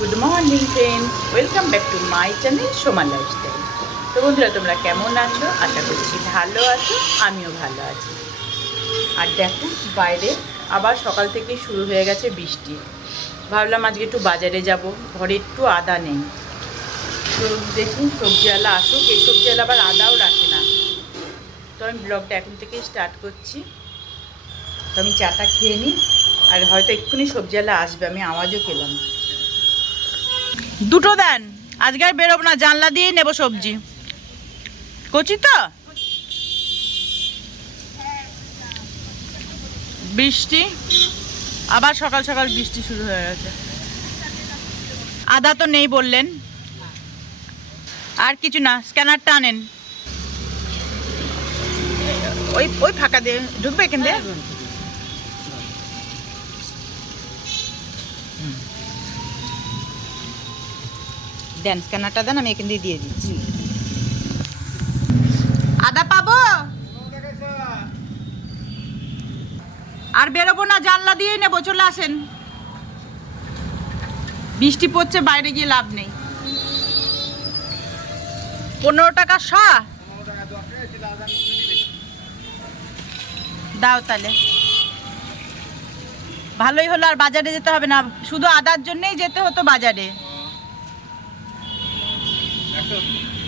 Good morning friends, welcome back to my channel Soma lifestyle. তো বন্ধুরা, তোমরা কেমন আছো? আশা করছি ভালো আছো, আমিও ভালো আছি। আর দেখো, বাইরে আবার সকাল থেকে শুরু হয়ে গেছে বৃষ্টি। ভাবলাম আজকে একটু বাজারে যাব, ঘরে একটু আদা নেই। তো দেখি সবজিওয়ালা আসুক, এই সবজিওয়ালা আবার আদাও রাখে না। তো আমি ব্লগটা এখন থেকেই স্টার্ট করছি। তো আমি চাটা খেয়ে নিই, আর হয়তো এক্ষুনি সবজিওয়ালা আসবে, আমি আওয়াজও পেলাম। দুটো দেন, আজকে আর বেরোবো না, জানলা দিয়েই নেবো সবজি। কচি তো বৃষ্টি, আবার সকাল সকাল বৃষ্টি শুরু হয়ে গেছে। আদা তো নেই বললেন, আর কিছু না, স্ক্যানারটা আনেন। ওই ওই ফাঁকা দিয়ে ঢুকবে এখান দিয়ে। দেন স্ক্যানারটা দেন, আমি এখান দিয়ে দিয়ে দিচ্ছি। আদা পাবো? আর বেরোবো না, জানলা দিয়েই নেবো, চলে আসেন। বৃষ্টি পড়ছে, বাইরে গিয়ে লাভ নেই। 15 টাকা শ দাও তাহলে, ভালোই হলো। আর বাজারে যেতে হবে না, শুধু আদার জন্যই যেতে হতো বাজারে।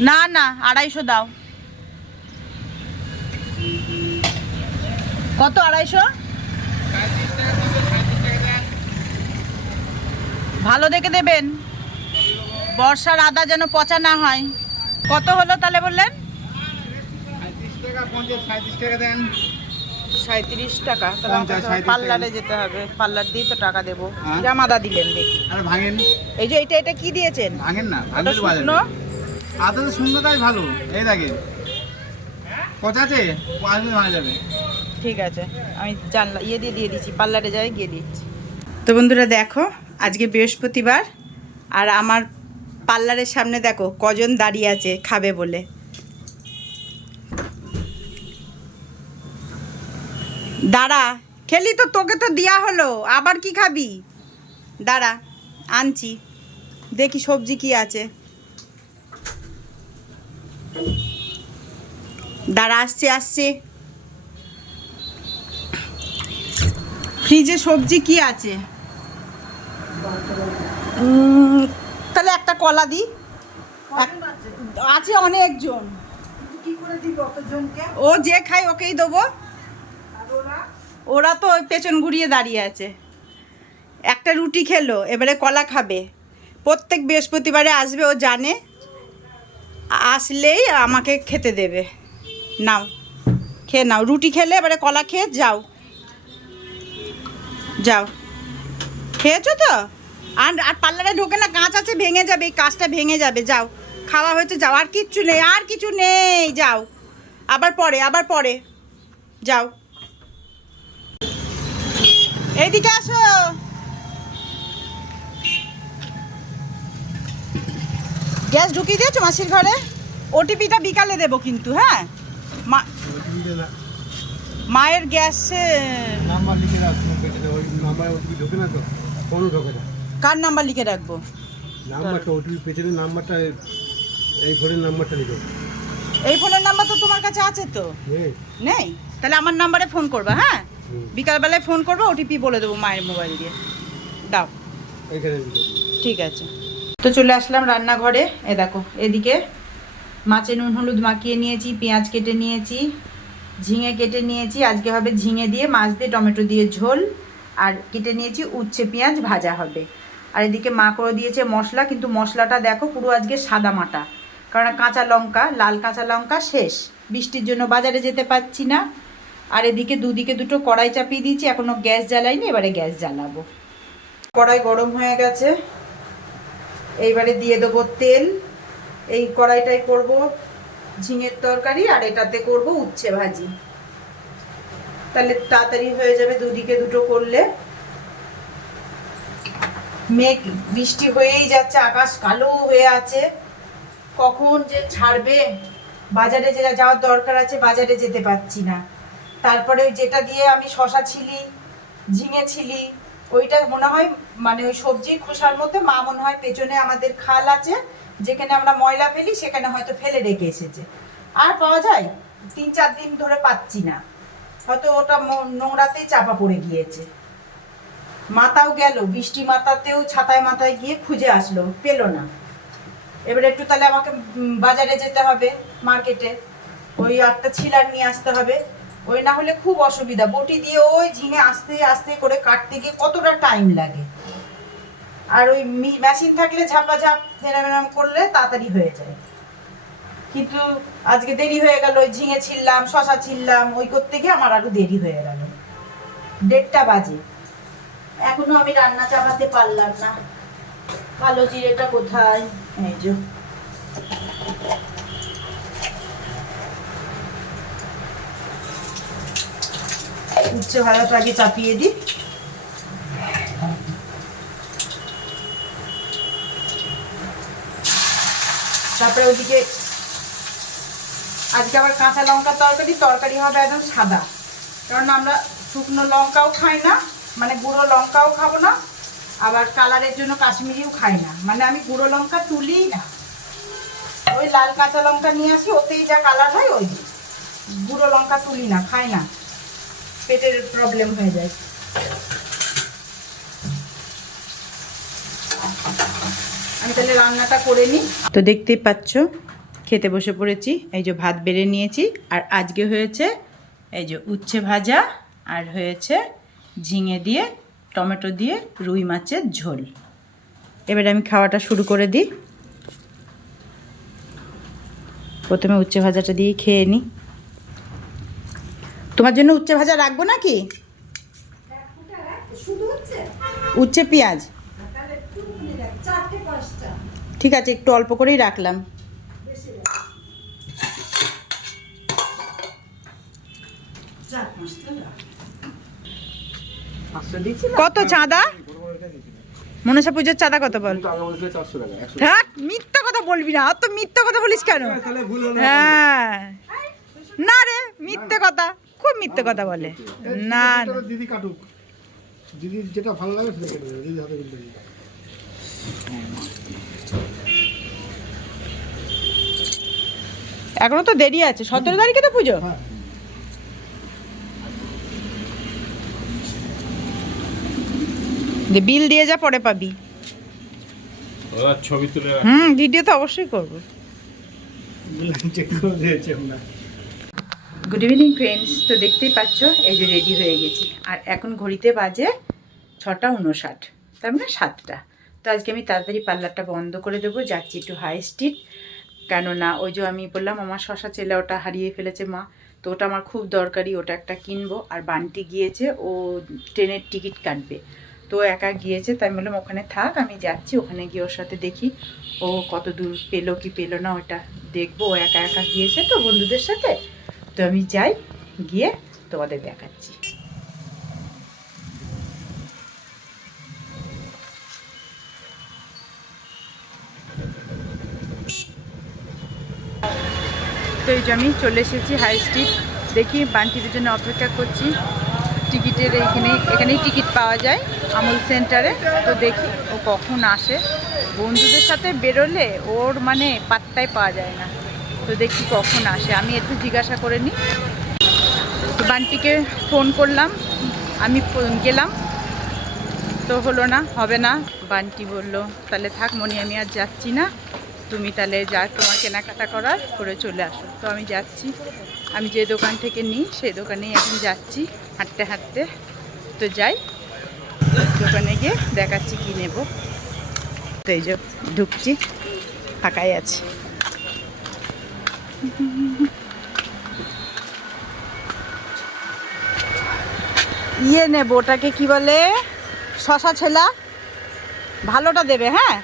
না না, 250 দাও। কত 250? ভালো দেখে দেবেন, বর্ষার আদা যেন পচা না হয়। কত হলো তাহলে বললেন? 37 টাকা। পার্লারে যেতে হবে, পার্লার দিয়ে তো টাকা দেবো। কিরাম আদা দিলেন দেখি। এই যে এটা কি দিয়েছেন? ভাঙেন না, শুকনো আদা তো সুন্দরটাই ভালো। এই দেখেন পচাছে, ভাঙা যাবে। ঠিক আছে, আমি জানলা দিয়ে দিচ্ছি, পার্লারে যাই গিয়ে দিচ্ছি। তো বন্ধুরা দেখো, আজকে বৃহস্পতিবার, আর আমার পার্লারের সামনে দেখো কজন দাঁড়িয়ে আছে খাবে বলে। দাঁড়া, খেলি তো, তোকে তো দেয়া হলো, আবার কি খাবি? দাঁড়া, আনছি, দেখি সবজি কি আছে। দাঁড়া, আসছে। ফ্রিজে সবজি কি আছে? তাহলে একটা কলা দি। আছে অনেকজন, ও যে খাই ওকেই দেবো। ওরা তো ওই পেছন ঘুরিয়ে দাঁড়িয়ে আছে। একটা রুটি খেলো, এবারে কলা খাবে। প্রত্যেক বৃহস্পতিবারে আসবে, ও জানে, আসলেই আমাকে খেতে দেবে। নাও, খেয়ে নাও, রুটি খেলে এবারে কলা খেয়ে যাও। খেয়েছো তো? আর পার্লারে ঢোকে না, কাঁচ আছে, ভেঙে যাবে, এই কাঁচটা ভেঙে যাবে। যাও, খাওয়া হয়েছে, যাও, আর কিচ্ছু নেই, যাও। আবার পরে যাও। এইদিকে আসো। গ্যাস ঢুকিয়ে দিয়েছো মাসির ঘরে? ওটিপিটা বিকালে দেবো কিন্তু, হ্যাঁ? মায়ের গ্যাসে কার নাম্বার লিখে রাখবো? এই ফোনের নাম্বার তো তোমার কাছে আছে তো? নেই? তাহলে আমার নাম্বারে ফোন করবা, হ্যাঁ? বিকালবেলায় ফোন করবো, ওটিপি বলে দেবো মায়ের মোবাইল দিয়ে। দাও, ঠিক আছে। তো চলে আসলাম রান্নাঘরে। এ দেখো, এদিকে মাছে নুন হলুদ মাখিয়ে নিয়েছি, পেঁয়াজ কেটে নিয়েছি, ঝিঙে কেটে নিয়েছি। আজকে হবে ঝিঙে দিয়ে, মাছ দিয়ে, টমেটো দিয়ে ঝোল। আর কেটে নিয়েছি উচ্ছে পেঁয়াজ, ভাজা হবে। আর এদিকে মা করে দিয়েছে মশলা, কিন্তু মশলাটা দেখো পুরো আজকে সাদা মাটা, কারণ কাঁচা লঙ্কা, লাল কাঁচা লঙ্কা শেষ। বৃষ্টির জন্য বাজারে যেতে পারছি না। আর এদিকে দুদিকে দুটো কড়াই চাপিয়ে দিয়েছি, এখনও গ্যাস জ্বালাইনি, এবারে গ্যাস জ্বালাবো। কড়াই গরম হয়ে গেছে, এইবারে দিয়ে দেবো তেল। এই কড়াইটাই করব ঝিঙের তরকারি, আর এটাতে করব উচ্ছে ভাজি। তাহলে তাড়াতাড়ি হয়ে যাবে, দুদিকে দুটো করলে। মেঘ, বৃষ্টি হয়েই যাচ্ছে, আকাশ কালো হয়ে আছে, কখন যে ছাড়বে। বাজারে যাওয়ার দরকার আছে, বাজারে যেতে পারছি না। তারপরে যেটা দিয়ে আমি শশা ছিলি, ঝিঙে ছিলি, ওইটা মনে হয় মানে ওই সবজির খোসার মধ্যে মা মনে হয় পেছনে আমাদের খাল আছে, যেখানে আমরা ময়লা ফেলি সেখানে হয়তো ফেলে রেখে এসেছে। আর পাওয়া যায় 3-4 দিন ধরে পাচ্ছি না, হয়তো ওটা নোংরাতেই চাপা পড়ে গিয়েছে। মাথাও গেল, বৃষ্টি মাথাতেও ছাতায় মাথায় গিয়ে খুঁজে আসলো, পেলো না। এবারে একটু তাহলে আমাকে বাজারে যেতে হবে, মার্কেটে, ওই একটা ছিলার নিয়ে আসতে হবে। ওই না হলে খুব অসুবিধা, বটি দিয়ে ওই ঝিঙে আস্তে আস্তে করে কাটতে গিয়ে কতটা টাইম লাগে। আর ওই মেশিন থাকলে ঝাপাঝাপ ফেরাম করলে তাড়াতাড়ি হয়ে যায়। কিন্তু আজকে দেরি হয়ে গেল, ওই ঝিঙে ছিললাম, শশা ছিললাম, ওই করতে গিয়ে আমার আরো দেরি হয়ে গেল, 1:30 বাজে। এখনো আমি রান্না চাপাতে পারলাম না। কালো জিরেটা কোথায়? এই যে উচ্ছে ভাজাটা আগে চাপিয়ে দিই। তারপরে ওদিকে আজকে আবার কাঁচা লঙ্কার তরকারি হবে একদম সাদা, কারণ আমরা শুকনো লঙ্কাও খাই না, মানে গুঁড়ো লঙ্কাও খাবো না, আবার কালারের জন্য কাশ্মীরিও খাই না, মানে আমি গুঁড়ো লঙ্কা তুলিই না। ওই লাল কাঁচা লঙ্কা নিয়ে আসি, ওতেই যা কালার হয়, ওই গুঁড়ো লঙ্কা তুলি না, খাই না, পেটের প্রবলেম হয়ে যায়। আমি তাহলে রান্নাটা করে নিই। তো দেখতেই পাচ্ছ খেতে বসে পড়েছি। এই যে ভাত বেড়ে নিয়েছি, আর আজকে হয়েছে এই যে উচ্ছে ভাজা, আর হয়েছে ঝিঙে দিয়ে টমেটো দিয়ে রুই মাছের ঝোল। এবারে আমি খাওয়াটা শুরু করে দিই। প্রথমে উচ্ছে ভাজাটা দিয়ে খেয়ে নিই। তোমার জন্য উচ্ছে ভাজা রাখবো নাকি? উচ্ছে পেঁয়াজ ঠিক আছে, একটু অল্প করেই রাখলাম। কত চাঁদা? মনসা পুজোর চাঁদা কত বল? হ্যাঁ, মিথ্যা কথা বলবি না, অত মিথ্যা কথা বলিস কেন? হ্যাঁ না রে, মিথ্যে কথা, খুব মিথ্যে কথা বলে। না দিদি কাটুক, দিদি যেটা ভালো লাগে সেটা কেটে দিদি হাতে কেটে দিই। এখনো তো দেরি আছে, 17 তারিখে তো পুজো। বিল দিয়ে যা, পরে পাবি। ছবি তুলে ভিডিও তো অবশ্যই করবো। Good evening friends. তো দেখতেই পাচ্ছ এই যে রেডি হয়ে গেছি, আর এখন ঘড়িতে বাজে 6:59, তার মানে 7টা। তো আজকে আমি তাড়াতাড়ি পার্লারটা বন্ধ করে দেবো, যাচ্ছি একটু হাই স্ট্রিট। কেননা ওই যে আমি বললাম আমার শশা চেলা ওটা হারিয়ে ফেলেছে মা, তো ওটা আমার খুব দরকারি, ওটা একটা কিনবো। আর বান্টি গিয়েছে, ও ট্রেনের টিকিট কাটবে, তো একা গিয়েছে, তাই বললাম ওখানে থাক, আমি যাচ্ছি ওখানে গিয়ে ওর সাথে দেখি ও কত দূর পেলো কি পেলো না, ওটা দেখবো। ও একা একা গিয়েছে তো বন্ধুদের সাথে, তো আমি যাই, গিয়ে তোমাদের দেখাচ্ছি। তো এই যে আমি চলে এসেছি হাই স্ট্রিট, দেখি বান্টিদের জন্য অপেক্ষা করছি। টিকিটের এখানেই টিকিট পাওয়া যায় আমুল সেন্টারে, তো দেখি ও কখন আসে। বন্ধুদের সাথে বেরোলে ওর মানে পাত্তাই পাওয়া যায় না, তো দেখি কখন আসে, আমি একটু জিজ্ঞাসা করে নিই। তো বান্টিকে ফোন করলাম, আমি গেলাম, তো হলো না, হবে না। বান্টি বলল তাহলে থাক মনি, আমি আর যাচ্ছি না, তুমি তাহলে যা তোমার কেনাকাটা করার করে চলে আসো। তো আমি যাচ্ছি, আমি যে দোকান থেকে নিই সেই দোকানেই এখন যাচ্ছি হাঁটতে হাঁটতে। তো যাই, দোকানে গিয়ে দেখাচ্ছি কি নেব। তো এই যে ঢুকছি, ফাঁকাই আছে। ইয়ে নেব, ওটাকে কি বলে, শশা ছেলা, ভালোটা দেবে। হ্যাঁ,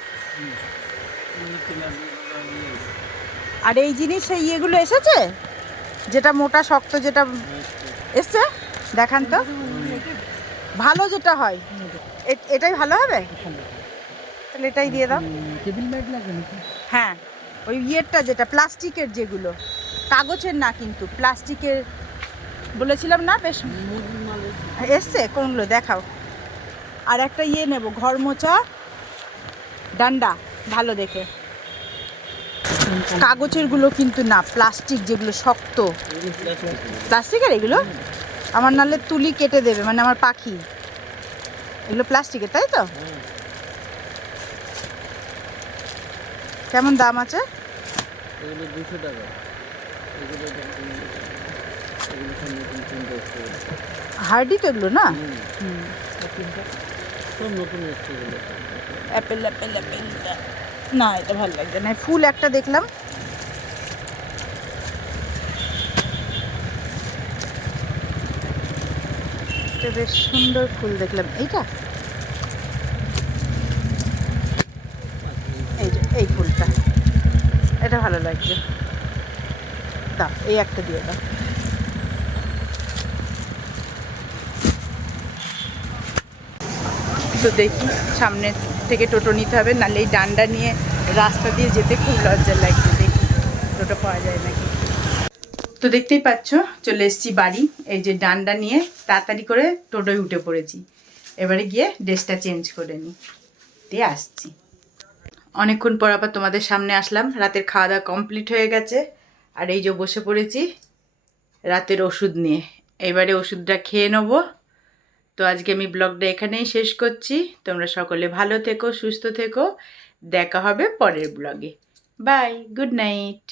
আর এই জিনিস সেই ইয়েগুলো এসেছে, যেটা মোটা শক্ত যেটা এসছে, দেখান তো ভালো যেটা হয়, এটাই ভালো হবে, তাহলে এটাই দিয়ে দাও। হ্যাঁ, ওই ইয়েরটা যেটা প্লাস্টিকের, যেগুলো কাগজের না কিন্তু প্লাস্টিকের বলেছিলাম না, বেশ এসছে কোনগুলো দেখাও। আর একটা ইয়ে নেব, ঘর মোছা ডান্ডা, ভালো দেখে। কাগজের গুলো কিন্তু না, প্লাস্টিক যেগুলো শক্ত, প্লাস্টিকের এগুলো আমার নাহলে তুলি কেটে দেবে, মানে আমার পাখি। এগুলো প্লাস্টিকের, তাই তো? কেমন দাম আছে? এগুলো 200 টাকা। হার্ডি তো এগুলো না? সব নতুন এসছে এগুলো। অ্যাপেল অ্যাপেল অ্যাপেল না, এটা ভালো লাগছে না। ফুল একটা দেখলাম, এটা বেশ সুন্দর ফুল দেখলাম। এইটা, এই যে এই ফুলটা, এটা ভালো লাগছে। দাও, এই একটা দিয়ে দাও। তো দেখি, সামনে থেকে টোটো নিতে হবে, নাহলে এই ডান্ডা নিয়ে রাস্তা দিয়ে যেতে খুব লজ্জা লাগছে। দেখি টোটো পাওয়া যায় নাকি। তো দেখতেই পাচ্ছ, চলে এসেছি বাড়ি। এই যে ডান্ডা নিয়ে তাড়াতাড়ি করে টোটোয় উঠে পড়েছি। এবারে গিয়ে ড্রেসটা চেঞ্জ করে নিই, দিয়ে আসছি। অনেকক্ষণ পর আবার তোমাদের সামনে আসলাম। রাতের খাওয়া দাওয়া কমপ্লিট হয়ে গেছে, আর এই যে বসে পড়েছি রাতের ওষুধ নিয়ে। এবারে ওষুধটা খেয়ে নেবো। তো আজকে আমি ব্লগটা এখানেই শেষ করছি। তোমরা সকলে ভালো থেকো, সুস্থ থেকো। দেখা হবে পরের ব্লগে। Bye, good night.